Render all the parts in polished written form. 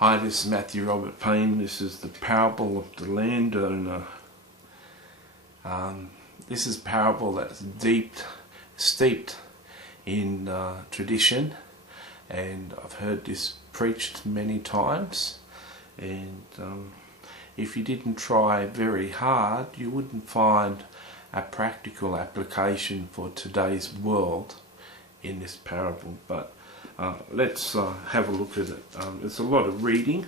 Hi, this is Matthew Robert Payne. This is the parable of the landowner. This is a parable that's steeped in tradition, and I've heard this preached many times, and if you didn't try very hard you wouldn't find a practical application for today's world in this parable. But let's have a look at it. There's a lot of reading,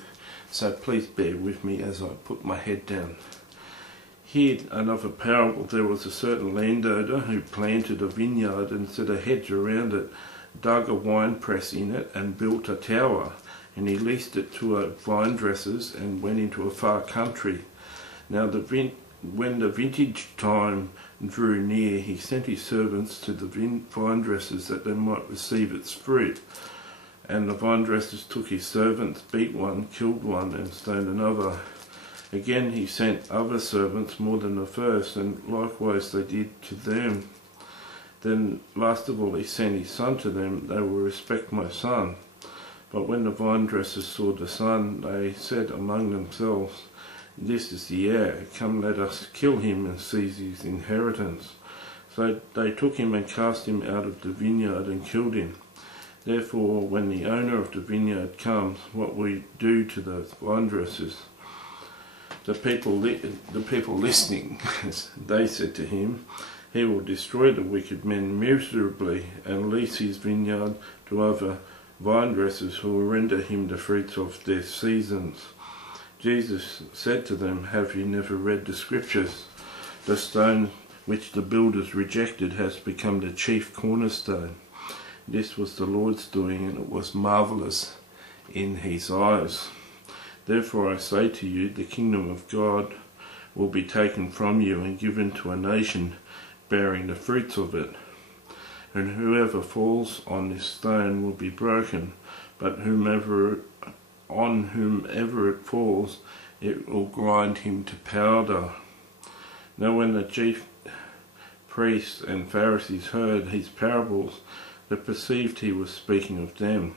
so please bear with me as I put my head down. Here, another parable. There was a certain landowner who planted a vineyard and set a hedge around it, dug a winepress in it and built a tower, and he leased it to vine dressers and went into a far country. Now when the vintage time drew near, he sent his servants to the vine dressers that they might receive its fruit. And the vine dressers took his servants, beat one, killed one, and stoned another. Again he sent other servants, more than the first, and likewise they did to them. Then last of all he sent his son to them. They will respect my son. But when the vine dressers saw the son, they said among themselves, "This is the heir. Come, let us kill him and seize his inheritance." So they took him and cast him out of the vineyard and killed him. Therefore, when the owner of the vineyard comes, what will you do to the vine dressers? The people listening, they said to him, "He will destroy the wicked men miserably and lease his vineyard to other vine dressers who will render him the fruits of their seasons." Jesus said to them, "Have you never read the scriptures? The stone which the builders rejected has become the chief cornerstone. This was the Lord's doing, and it was marvelous in his eyes. Therefore I say to you, the kingdom of God will be taken from you and given to a nation bearing the fruits of it. And whoever falls on this stone will be broken, but on whomever it falls, it will grind him to powder." Now when the chief priests and Pharisees heard his parables, they perceived he was speaking of them.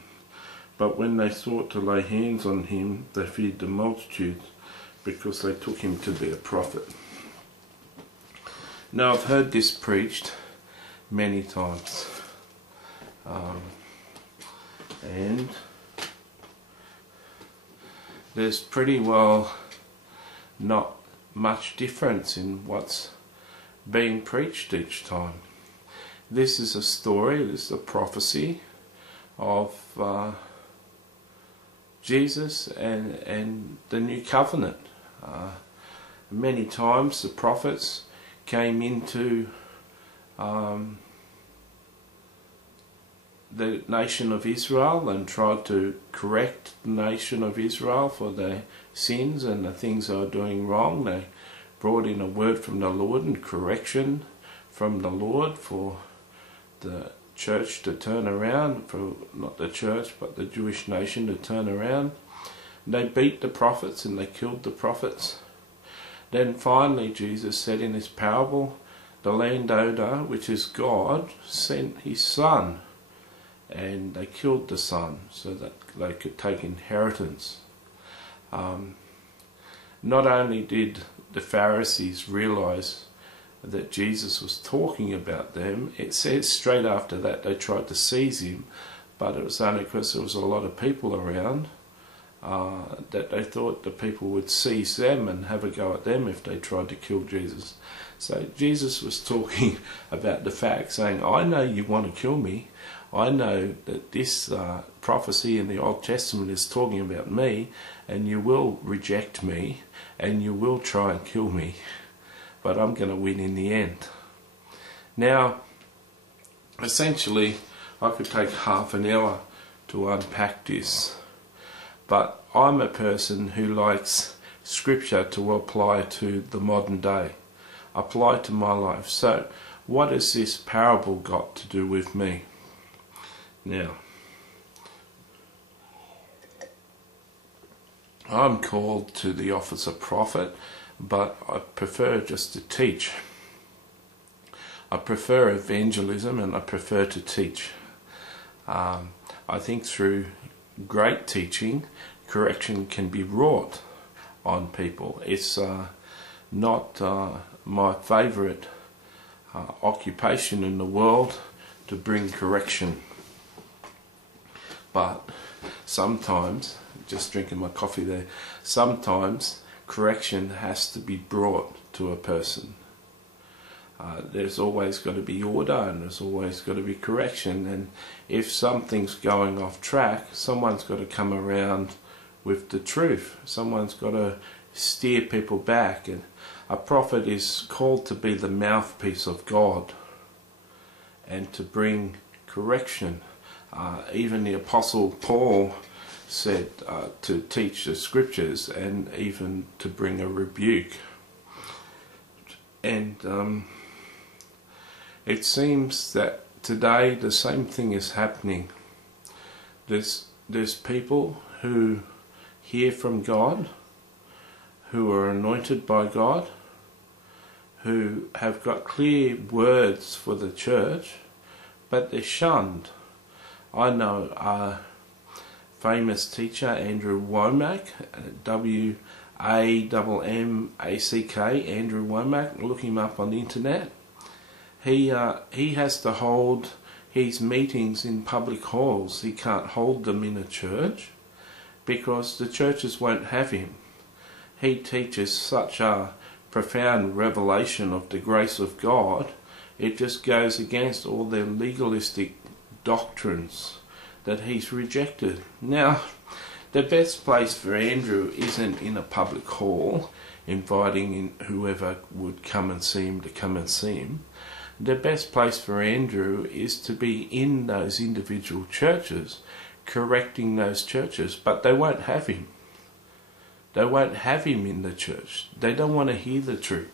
But when they sought to lay hands on him, they feared the multitudes, because they took him to be a prophet. Now I've heard this preached many times, and there's pretty well not much difference in what's being preached each time. This is a story, this is a prophecy of Jesus and the new covenant. Many times the prophets came into the nation of Israel and tried to correct the nation of Israel for their sins and the things they were doing wrong. They brought in a word from the Lord and correction from the Lord for the church to turn around, for not the church but the Jewish nation to turn around. They beat the prophets and they killed the prophets. Then finally Jesus said in this parable, the landowner, which is God, sent his son, and they killed the son so that they could take inheritance. Not only did the Pharisees realize that Jesus was talking about them, it says straight after that they tried to seize him, but it was only because there was a lot of people around that they thought the people would seize them and have a go at them if they tried to kill Jesus. So Jesus was talking about the fact, saying, "I know you want to kill me. I know that this prophecy in the Old Testament is talking about me, and you will reject me and you will try and kill me, but I'm going to win in the end." Now, essentially, I could take half an hour to unpack this, but I'm a person who likes scripture to apply to the modern day, apply to my life. So, what has this parable got to do with me? Now, I'm called to the office of prophet, but I prefer just to teach. I prefer evangelism and I prefer to teach. I think through great teaching correction can be wrought on people. It's not my favourite occupation in the world to bring correction, but sometimes, just drinking my coffee there, sometimes correction has to be brought to a person. There's always got to be order, and there's always got to be correction, and if something's going off track, someone's got to come around with the truth. Someone's got to steer people back, and a prophet is called to be the mouthpiece of God and to bring correction. Even the Apostle Paul said to teach the scriptures and even to bring a rebuke. And it seems that today the same thing is happening. There's people who hear from God, who are anointed by God, who have got clear words for the church, but they're shunned. I know a famous teacher, Andrew Womack, W-A-M-M-A-C-K, Andrew Womack, look him up on the internet. He has to hold his meetings in public halls. He can't hold them in a church because the churches won't have him. He teaches such a profound revelation of the grace of God, it just goes against all their legalistic doctrines that he's rejected. Now, the best place for Andrew isn't in a public hall inviting in whoever would come and see him to come and see him. The best place for Andrew is to be in those individual churches, correcting those churches, but they won't have him. They won't have him in the church. They don't want to hear the truth.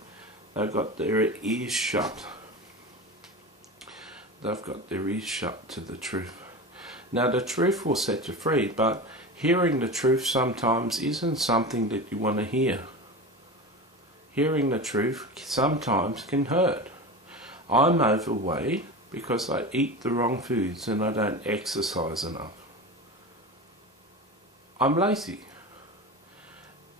They've got their ears shut. They've got their ears shut to the truth. Now the truth will set you free, but hearing the truth sometimes isn't something that you want to hear. Hearing the truth sometimes can hurt. I'm overweight because I eat the wrong foods and I don't exercise enough. I'm lazy.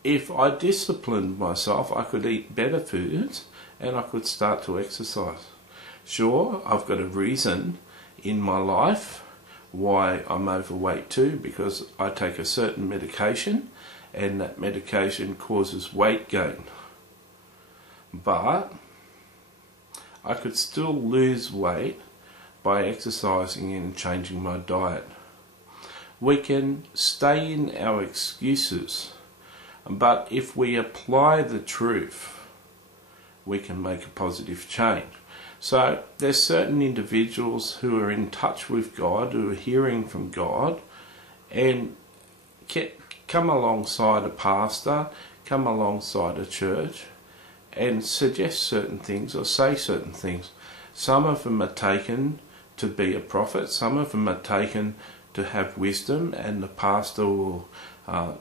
If I disciplined myself, I could eat better foods and I could start to exercise. Sure, I've got a reason in my life why I'm overweight too, because I take a certain medication and that medication causes weight gain. But I could still lose weight by exercising and changing my diet. We can stay in our excuses, but if we apply the truth, we can make a positive change. So there's certain individuals who are in touch with God, who are hearing from God, and come alongside a pastor, come alongside a church, and suggest certain things or say certain things. Some of them are taken to be a prophet, some of them are taken to have wisdom, and the pastor will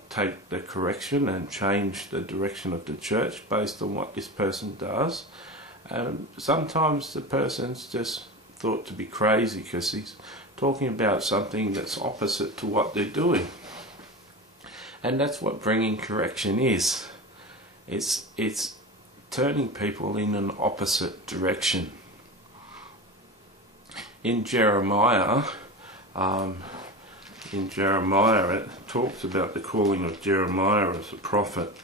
take the correction and change the direction of the church based on what this person does. Sometimes the person's just thought to be crazy because he's talking about something that's opposite to what they're doing. And that's what bringing correction is. It's turning people in an opposite direction. In Jeremiah, it talks about the calling of Jeremiah as a prophet,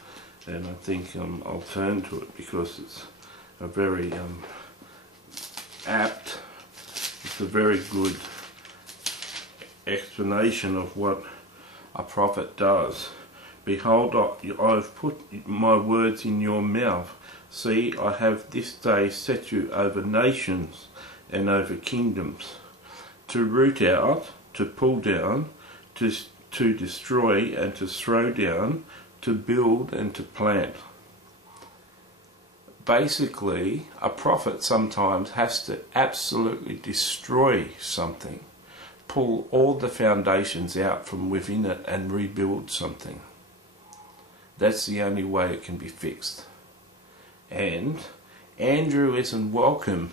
and I think I'll turn to it because it's a very apt, it's a very good explanation of what a prophet does. Behold, I have put my words in your mouth. See, I have this day set you over nations and over kingdoms, to root out, to pull down, to destroy and to throw down, to build and to plant. Basically, a prophet sometimes has to absolutely destroy something, pull all the foundations out from within it and rebuild something. That's the only way it can be fixed. And Andrew isn't welcome.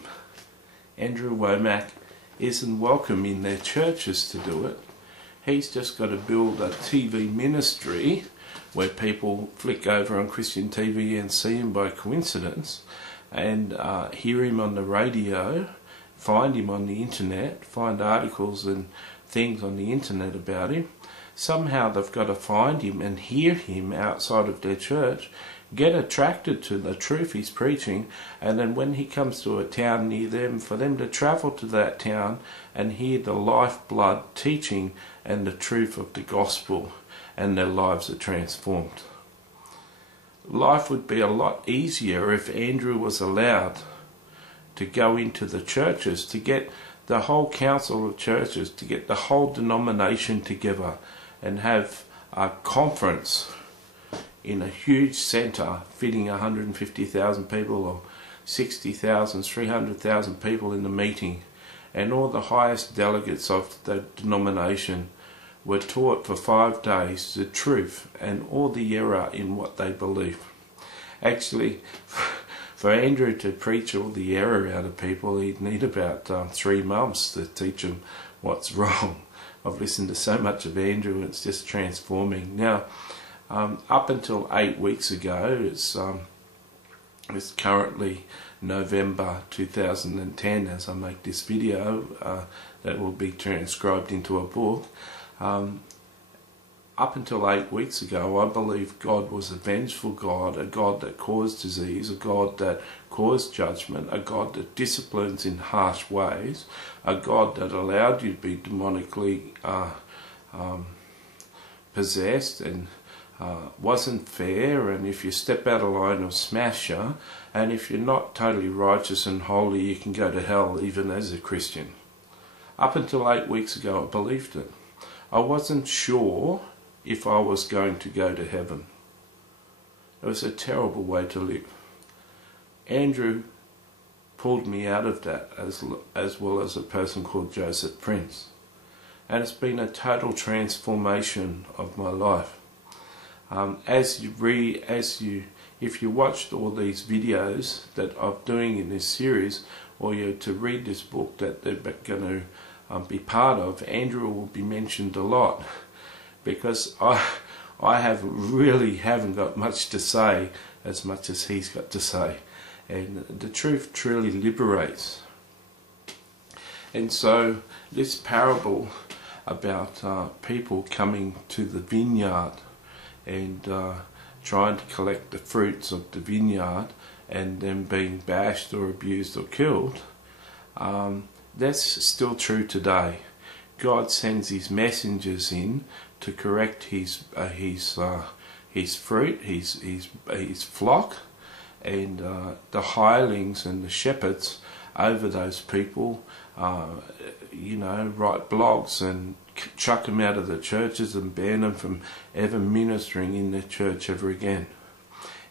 Andrew Womack isn't welcome in their churches to do it. He's just got to build a TV ministry where people flick over on Christian TV and see him by coincidence, and hear him on the radio, find him on the internet, find articles and things on the internet about him. Somehow they've got to find him and hear him outside of their church, get attracted to the truth he's preaching, and then when he comes to a town near them, for them to travel to that town and hear the lifeblood teaching and the truth of the gospel, and their lives are transformed. Life would be a lot easier if Andrew was allowed to go into the churches, to get the whole council of churches, to get the whole denomination together and have a conference in a huge centre fitting 150,000 people or 60,000, 300,000 people in the meeting, and all the highest delegates of the denomination were taught for 5 days the truth and all the error in what they believe. Actually, for Andrew to preach all the error out of people, he'd need about 3 months to teach them what's wrong. I've listened to so much of Andrew, and it's just transforming. Now, up until 8 weeks ago, it's currently November 2010 as I make this video, that will be transcribed into a book. Up until 8 weeks ago, I believed God was a vengeful God, a God that caused disease, a God that caused judgment, a God that disciplines in harsh ways, a God that allowed you to be demonically possessed and wasn't fair, and if you step out of line will smash you, and if you're not totally righteous and holy you can go to hell even as a Christian. Up until 8 weeks ago I believed it. I wasn't sure if I was going to go to heaven. It was a terrible way to live. Andrew pulled me out of that, as well as a person called Joseph Prince, and it's been a total transformation of my life. If you watched all these videos that I'm doing in this series, or you're to read this book that they're going to be part of, Andrew will be mentioned a lot, because I haven't got much to say as much as he's got to say, and the truth truly liberates. And so this parable about people coming to the vineyard and trying to collect the fruits of the vineyard and them being bashed or abused or killed, that's still true today. God sends his messengers in to correct his fruit, his flock, and the hirelings and the shepherds over those people, write blogs and chuck them out of the churches and ban them from ever ministering in the church ever again.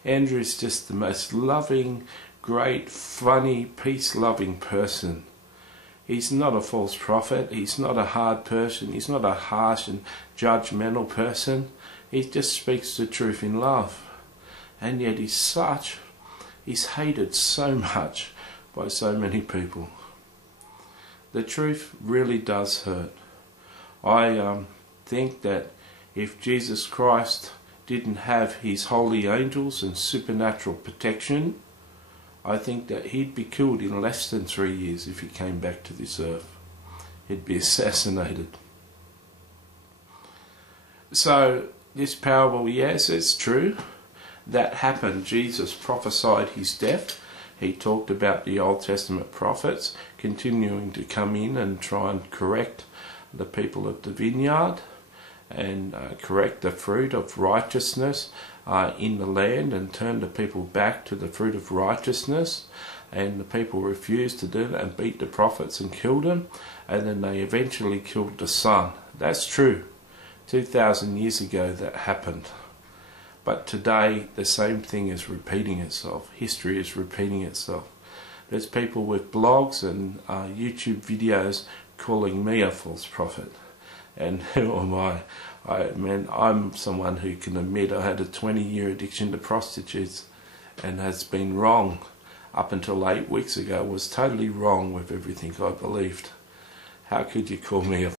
Andrew is just the most loving, great, funny, peace-loving person. He's not a false prophet, he's not a hard person, he's not a harsh and judgmental person. He just speaks the truth in love. And yet he's hated so much by so many people. The truth really does hurt. I think that if Jesus Christ didn't have his holy angels and supernatural protection, I think that he'd be killed in less than 3 years if he came back to this earth. He'd be assassinated. So this parable, yes, it's true. That happened. Jesus prophesied his death. He talked about the Old Testament prophets continuing to come in and try and correct the people of the vineyard and correct the fruit of righteousness in the land and turn the people back to the fruit of righteousness. And the people refused to do that and beat the prophets and killed them, and then they eventually killed the son. That's true. 2,000 years ago that happened. But today the same thing is repeating itself. History is repeating itself. There's people with blogs and YouTube videos calling me a false prophet. And who am I? I'm someone who can admit I had a 20-year addiction to prostitutes and has been wrong up until 8 weeks ago, was totally wrong with everything I believed. How could you call me a